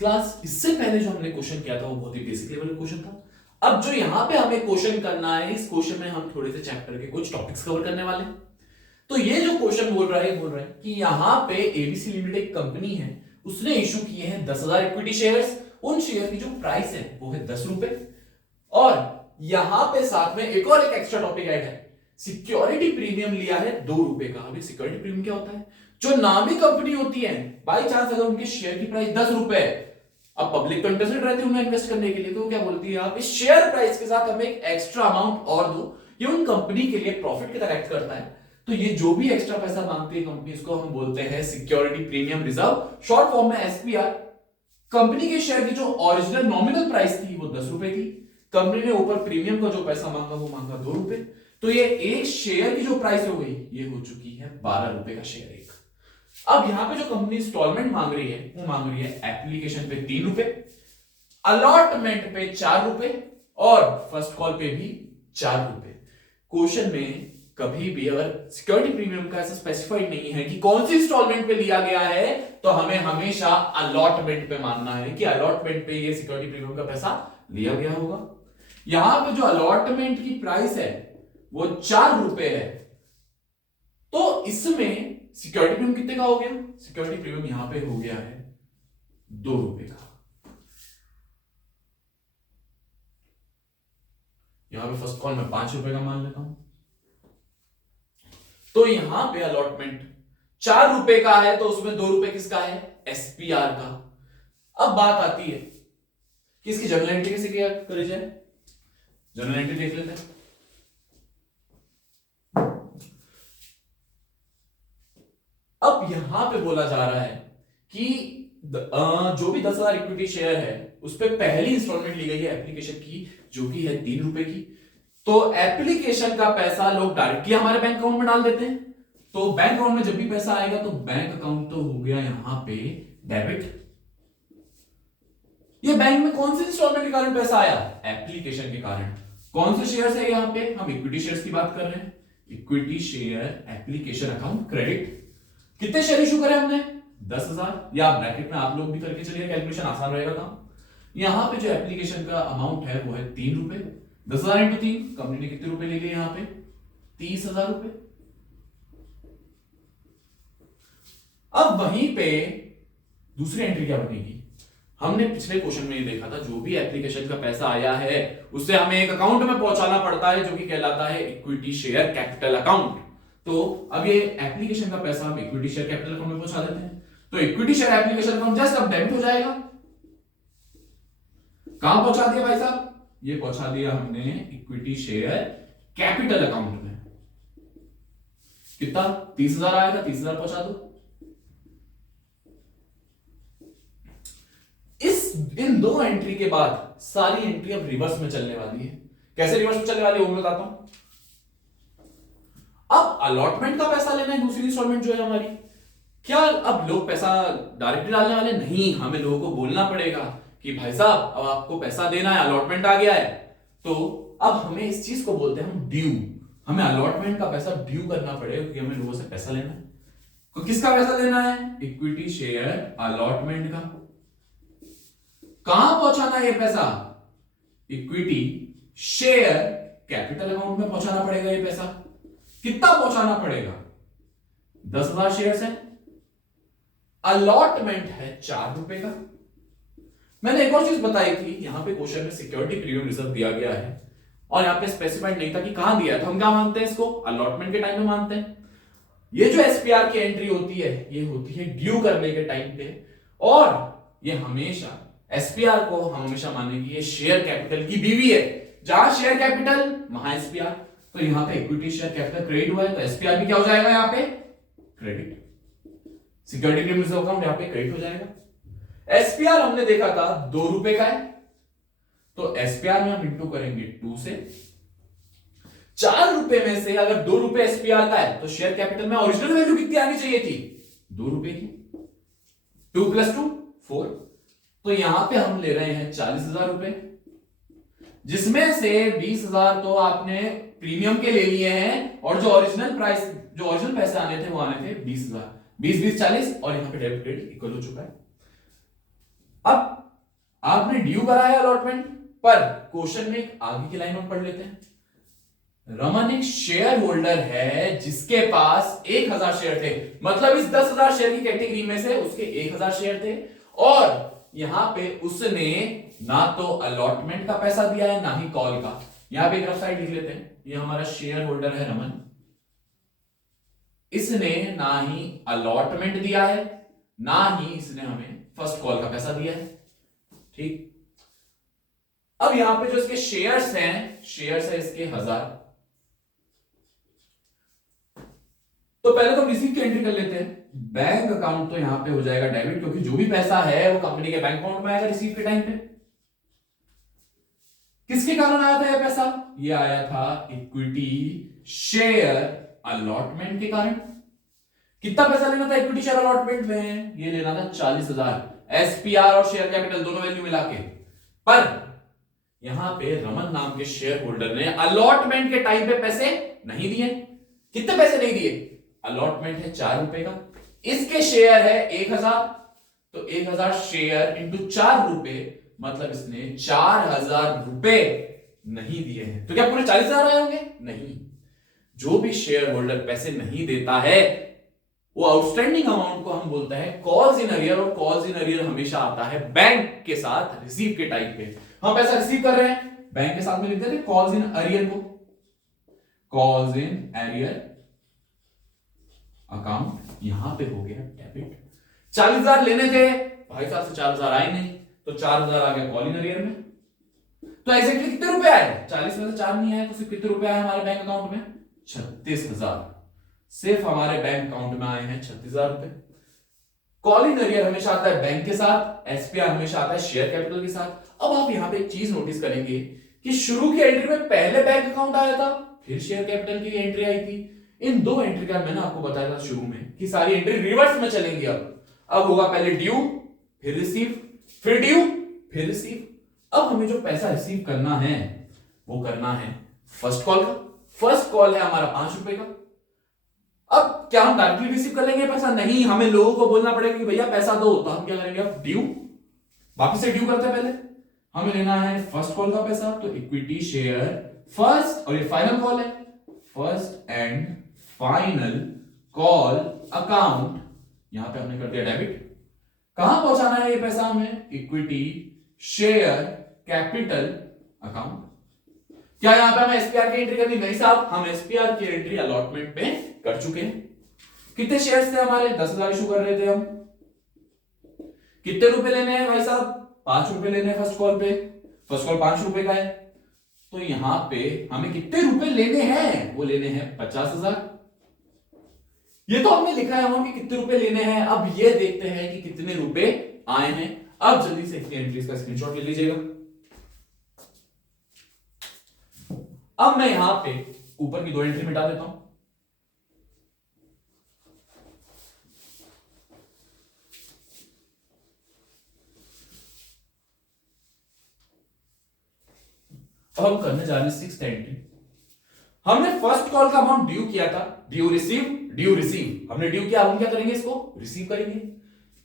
Class इससे पहले जो हमने क्वेश्चन किया था वो बहुत ही बेसिक लेवल का क्वेश्चन था। अब जो यहां पे हमें क्वेश्चन करना है, इस क्वेश्चन में हम थोड़े से चैप्टर के कुछ टॉपिक्स कवर करने वाले हैं। तो ये जो क्वेश्चन बोल रहा है कि यहां पे एबीसी लिमिटेड एक कंपनी है, उसने इशू किए हैं 10,000 इक्विटी शेयर्स। उन शेयर की जो प्राइस है वो है 10 रुपए। और यहां पे साथ में एक और एक एक्स्ट्रा टॉपिक ऐड है, सिक्योरिटी प्रीमियम लिया है 2 रुपए का। अभी सिक्योरिटी प्रीमियम क्या होता है? जो नामी कंपनी होती है, बाई चांस अगर उनके शेयर की प्राइस 10 रुपए है, अब पब्लिक तो इंटरेस्टेड रहती है उन्हें इन्वेस्ट करने के लिए, तो क्या बोलती है, आप इस शेयर प्राइस के साथ हमें एक एक्स्ट्रा अमाउंट और दो। ये उन कंपनी के लिए प्रॉफिट की तरह एक्ट करता है। तो ये जो भी एक्स्ट्रा पैसा मांगती है कंपनी, इसको हम बोलते हैं security premium reserve, short form में एसपीआर। कंपनी के शेयर की जो ओरिजिनल नॉमिनल प्राइस थी वो 10 रुपए थी, कंपनी ने ऊपर प्रीमियम का जो पैसा मांगा वो मांगा 2 रुपए। तो ये एक शेयर की जो प्राइस हो गई ये हो चुकी है 12 रुपए का शेयर एक। अब यहां पे जो कंपनी इंस्टॉलमेंट मांग रही है वो मांग रही है एप्लीकेशन पे 3 रुपए, अलॉटमेंट पे 4 रुपए और फर्स्ट कॉल पे भी 4 रुपए। क्वेश्चन में कभी भी अगर सिक्योरिटी प्रीमियम का ऐसा स्पेसिफाइड नहीं है कि कौन सी इंस्टॉलमेंट पे लिया गया है, तो हमें हमेशा अलॉटमेंट पे मानना है कि अलॉटमेंट पे ये सिक्योरिटी प्रीमियम का पैसा लिया गया होगा। यहां पे जो अलॉटमेंट की प्राइस है वो 4 रुपए है, तो इसमें सिक्योरिटी प्रीमियम कितने का हो गया? सिक्योरिटी प्रीमियम यहां पे हो गया है 2 रुपए का। यहां पे फर्स्ट कॉल में 5 रुपए का मान लेता हूं, तो यहां पे अलॉटमेंट 4 रुपए का है, तो उसमें 2 रुपए किसका है? एसपीआर का। अब बात आती है कि इसकी जर्नल एंट्री कैसे क्या करे जाए। जर्नल एंट्री देख लेते हैं। अब यहां पे बोला जा रहा है कि जो भी 10,000 इक्विटी शेयर है उस पर पहली इंस्टॉलमेंट ली गई है एप्लीकेशन की, जो कि है 3 रुपए की। तो एप्लीकेशन का पैसा लोग डायरेक्टली हमारे बैंक अकाउंट में डाल देते हैं। तो बैंक अकाउंट में जब भी पैसा आएगा तो बैंक अकाउंट तो हो गया यहां पे डेबिट। ये बैंक में कौन सी इंस्टॉलमेंट के कारण पैसा आया? एप्लीकेशन के कारण। कौन से शेयर्स है यहां पे? हम इक्विटी शेयर्स की बात कर रहे हैं। Equity share application account credit. कितने शेयर इशू करे हमने? 10,000, या ब्रैकेट में आप लोग भी करके चलिए, कैलकुलेशन आसान रहेगा काम। यहां पे जो एप्लीकेशन का अमाउंट है वो है 3 रुपए। 10,000 इंटू 3, कंपनी ने कितने रुपए ले लिए यहां पे? 30,000 रुपए। अब वहीं पे दूसरी एंट्री क्या बनेगी? हमने पिछले क्वेश्चन में ये देखा था, जो भी एप्लीकेशन का पैसा आया है उससे हमें एक अकाउंट में पहुंचाना पड़ता है जो कि कहलाता है इक्विटी शेयर कैपिटल अकाउंट। तो अब ये एप्लीकेशन का पैसा हम इक्विटी शेयर कैपिटल अकाउंट में पहुंचा देते हैं, तो equity share application account just अब डेबिट हो जाएगा। कहां पहुंचा दिया भाई साहब? ये पहुंचा दिया हमने इक्विटी शेयर कैपिटल अकाउंट में। कितना? 30,000 आया था, 30,000 पहुंचा दो। इन दो एंट्री के बाद सारी एंट्री अब रिवर्स में चलने वाली है। कैसे रिवर्स में चलने वाली है वो मैं बताता हूं। अब अलॉटमेंट का पैसा लेना है, दूसरी इंस्टॉलमेंट जो है हमारी, क्या अब लोग पैसा डायरेक्टली डालने वाले? नहीं, हमें लोगों को बोलना पड़ेगा कि भाई साहब अब आपको पैसा देना है, अलॉटमेंट आ गया है। तो अब हमें इस चीज को बोलते हैं हम ड्यू। हमें अलॉटमेंट का पैसा ड्यू करना पड़ेगा क्योंकि हमें लोगों से पैसा लेना है। तो किसका पैसा देना है? इक्विटी शेयर अलॉटमेंट का। कहां पहुंचाना है ये पैसा? इक्विटी शेयर कैपिटल अकाउंट में पहुंचाना पड़ेगा ये पैसा। कितना पहुंचाना पड़ेगा? 10,000 शेयर्स है, अलॉटमेंट है 4 रुपए का। मैंने एक और चीज बताई थी, यहां पे क्वेश्चन में सिक्योरिटी प्रीमियम रिजर्व दिया गया है और यहां पे स्पेसिफाइड नहीं था कि कहां दिया है, तो हम क्या मानते हैं इसको? अलॉटमेंट के टाइम में मानते हैं। ये जो एसपीआर की एंट्री होती है ये होती है ड्यू करने के टाइम पे, और ये हमेशा एसपीआर को हम हमेशा मानेंगे ये शेयर कैपिटल की बीवी है। जहां शेयर कैपिटल वहां एसपीआर। तो यहां पे इक्विटी शेयर कैपिटल क्रेडिट हुआ है, तो एसपीआर भी क्या हो जाएगा यहां पे? Credit. Security premium reserve account यहां पे क्रेडिट हो जाएगा। एसपीआर हमने देखा था 2 रुपए का है, तो एसपीआर में हम इंटू करेंगे 2 से। 4 रुपए में से अगर 2 रुपए एसपीआर का है तो शेयर कैपिटल में ओरिजिनल वैल्यू कितनी आनी चाहिए थी? 2 रुपए की। 2 + 2 4। तो यहां पे हम ले रहे हैं 40,000 रुपए, जिसमें से 20,000 तो आपने प्रीमियम के ले लिए हैं, और जो ओरिजिनल पैसे आने थे वो आने थे 20,000। 20 20 40, और यहां पे डेबिट क्रेडिट इक्वल हो चुका है। अब आपने ड्यू कराया अलॉटमेंट, पर क्वेश्चन में एक आगे की लाइन में पढ़ लेते हैं, रमन एक शेयर होल्डर है जिसके पास 1000 शेयर थे, मतलब इस 10,000 शेयर की कैटेगरी में से उसके 1000 शेयर थे, और यहां पे उसने ना तो अलॉटमेंट का पैसा दिया है ना ही कॉल का। यहां पे एक रफ साइड लिख लेते हैं, ये हमारा शेयर होल्डर है रमन, इसने ना ही अलॉटमेंट दिया है ना ही इसने हमें फर्स्ट कॉल का पैसा दिया है, ठीक। अब यहां पे जो इसके शेयर्स हैं, शेयर्स है इसके 1000, तो पहले तो रिसीव की एंट्री कर लेते हैं। बैंक अकाउंट तो यहां पे हो जाएगा डेबिट, क्योंकि जो भी पैसा है वो कंपनी के बैंक अकाउंट में आएगा रिसीव के टाइम पे। किसके कारण आया था यह पैसा? ये आया था इक्विटी शेयर अलॉटमेंट के कारण। कितना पैसा लेना था इक्विटी शेयर अलॉटमेंट में? ये लेना था 40,000, एसपीआर और शेयर कैपिटल दोनों वैल्यू मिला के। पर यहां पे रमन नाम के शेयर होल्डर ने अलॉटमेंट के टाइम पे पैसे नहीं दिए। कितने पैसे नहीं दिए? अलॉटमेंट है 4 रुपए का, इसके शेयर है 1000, तो 1000 शेयर इंटू 4 रुपए, मतलब इसने 4000 रुपए नहीं दिए हैं। तो क्या पूरे 40,000 आए होंगे? नहीं। जो भी शेयर होल्डर पैसे नहीं देता है वो आउटस्टैंडिंग अमाउंट को हम बोलते हैं कॉल्स इन अरियर, और कॉल्स इन अरियर हमेशा आता है बैंक के साथ रिसीव के टाइम पे। हम पैसा रिसीव कर रहे हैं, बैंक के साथ में लिख देते हैं कॉल्स इन अरियर को, कॉल्स इन अरियर अकाउंट, यहां पे हो गया डेबिट। 40,000 लेने थे, भाई साहब से 4000 आए नहीं, तो 4000 आ गया कॉल इन अरियर में। तो एग्जैक्टली कितने रुपए आए? 40 में से 4 नहीं आए, तो सिर्फ कितने रुपए आए हमारे बैंक अकाउंट में? 36,000। सिर्फ हमारे बैंक अकाउंट में आए हैं 36,000 रुपए। कॉल इन अरियर हमेशा आता है बैंक के साथ, एसपीआर हमेशा आता है शेयर कैपिटल के साथ। अब आप यहां पे एक चीज नोटिस करेंगे कि शुरू की एंट्री में पहले बैंक अकाउंट आया था, फिर शेयर कैपिटल की एंट्री आई थी। इन दो एंट्री का मैंने आपको बताया था शुरू में कि सारी एंट्री रिवर्स में चलेंगी। अब होगा पहले ड्यू, फिर रिसीव, फिर ड्यू, फिर रिसीव। अब हमें जो पैसा रिसीव करना है वो करना है फर्स्ट कॉल का। फर्स्ट कॉल है हमारा 5 रुपए का। अब क्या हम डायरेक्टली रिसीव कर लेंगे पैसा? नहीं, हमें लोगों को बोलना पड़ेगा कि भैया पैसा दो। तो हम क्या करेंगे? अब ड्यू, वापिस से ड्यू करते हैं। पहले हमें लेना है फर्स्ट कॉल का पैसा, तो इक्विटी शेयर फर्स्ट, और ये फाइनल कॉल है, first and final call account, यहां पे हमने कर दिया डेबिट। कहां पहुंचाना है ये पैसा हमें? Equity share capital account. क्या यहां पे हमें एसपीआर की एंट्री करनी? नहीं साहब, हम एसपीआर की एंट्री अलॉटमेंट पे कर चुके हैं। कितने शेयर्स थे हमारे? 10,000 इशू कर रहे थे हम। कितने रुपए लेने हैं भाई साहब? 5 रुपए लेने हैं फर्स्ट कॉल पे। फर्स्ट कॉल 5 रुपए का है, तो यहां पे हमें कितने रुपए लेने हैं? वो लेने हैं 50,000। ये तो हमने लिखा है अमाउंट कि कितने रुपए लेने हैं। अब ये देखते हैं कि कितने रुपए आए हैं। अब जल्दी से इतनी एंट्रीज का स्क्रीनशॉट ले लीजिएगा। अब मैं यहां पे ऊपर की 2 एंट्री मिटा देता हूं। अब हम करने जा रहे हैं 6th एंट्री। हमने फर्स्ट कॉल का अमाउंट ड्यू किया था, ड्यू रिसीव, ड्यू रिसीव। हमने ड्यू किया, हम क्या करेंगे? इसको रिसीव करेंगे।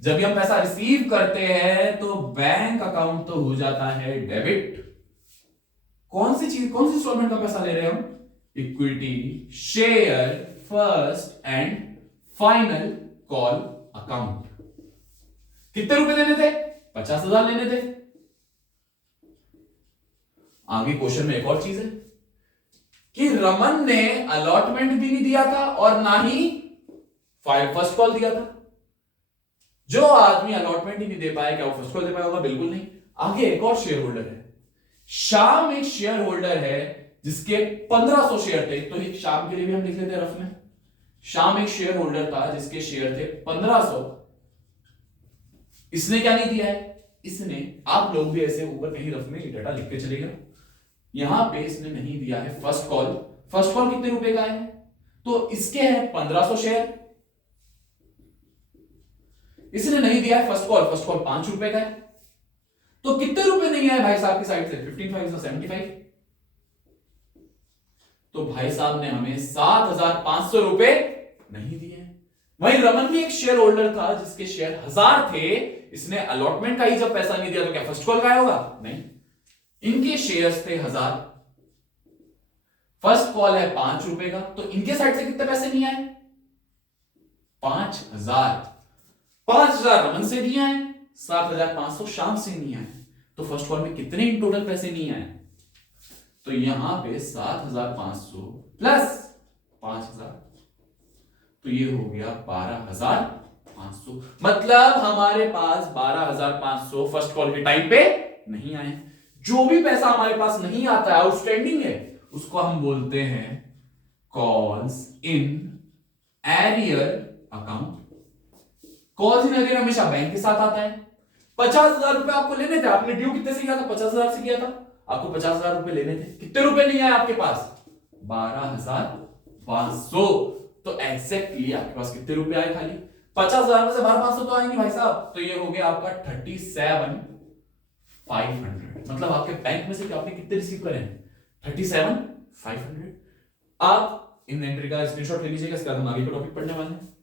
जब भी हम पैसा रिसीव करते हैं तो बैंक अकाउंट तो हो जाता है डेबिट। कौन सी चीज, कौन सी इंस्टॉलमेंट का पैसा ले रहे हैं हम? Equity share first and final call account. कितने रुपए लेने थे? 50,000 लेने थे। आगे क्वेश्चन में एक और चीज है कि रमन ने अलॉटमेंट भी नहीं दिया था और ना ही फर्स्ट कॉल दिया था। जो आदमी अलॉटमेंट ही नहीं दे पाया, क्या वो फर्स्ट कॉल दे पाया होगा? बिल्कुल नहीं। आगे एक और शेयर होल्डर है, श्याम एक शेयर होल्डर है जिसके 1500 शेयर थे। तो एक शाम के लिए भी हम लिख लेते हैं रफ में। श्याम एक शेयर होल्डर था जिसके शेयर थे 1500। इसने क्या नहीं दिया है? इसने, आप लोग भी ऐसे ऊपर कहीं रफ में डाटा लिख के चलेगा, यहां पे इसने नहीं दिया है फर्स्ट कॉल। फर्स्ट कॉल कितने रुपए का है? तो इसके हैं 1500 शेयर, इसने नहीं दिया है फर्स्ट कॉल। फर्स्ट कॉल 5 रुपए का है, तो कितने रुपए नहीं आए भाई साहब की साइड से? 15,575। तो भाई साहब ने हमें 7,500 रुपए नहीं दिए। भाई रमन भी एक शेयर होल्डर था जिसके शेयर 1000 थे, इसने अलॉटमेंट का ही जब पैसा नहीं दिया तो क्या फर्स्ट कॉल का होगा? नहीं, इनके शेयर्स थे 1000, फर्स्ट कॉल है 5 रुपए का, तो इनके साइड से कितने पैसे नहीं आए? 5000। 5000 रमन से नहीं आए, 7500 श्याम से नहीं आए, तो फर्स्ट कॉल में कितने इन टोटल पैसे नहीं आए? तो यहां पे 7500 प्लस 5000, तो ये हो गया 12500। मतलब हमारे पास 12500 फर्स्ट कॉल के टाइम पे नहीं आए। जो भी पैसा हमारे पास नहीं आता है, आउटस्टैंडिंग है, उसको हम बोलते हैं calls in arrear account. Calls in arrear हमेशा बैंक के साथ आता है। 50,000 रुपए आपको लेने थे, आपने ड्यू कितने से किया था? 50,000 से किया था, आपको 50,000 रुपए लेने थे, कितने रुपए नहीं आए आपके पास? 12,500। तो एग्जैक्टली आपके पास कितने रुपए आए? खाली 50,000 में से 12,500 तो आएंगे भाई साहब, तो ये हो गया आपका 37,500। मतलब आपके बैंक में से आपने कितने रिसीव करे हैं? 37,500। आप इन एंट्री का स्क्रीनशॉट ले लीजिएगा, इसके बाद हम आगे का टॉपिक पढ़ने वाले हैं।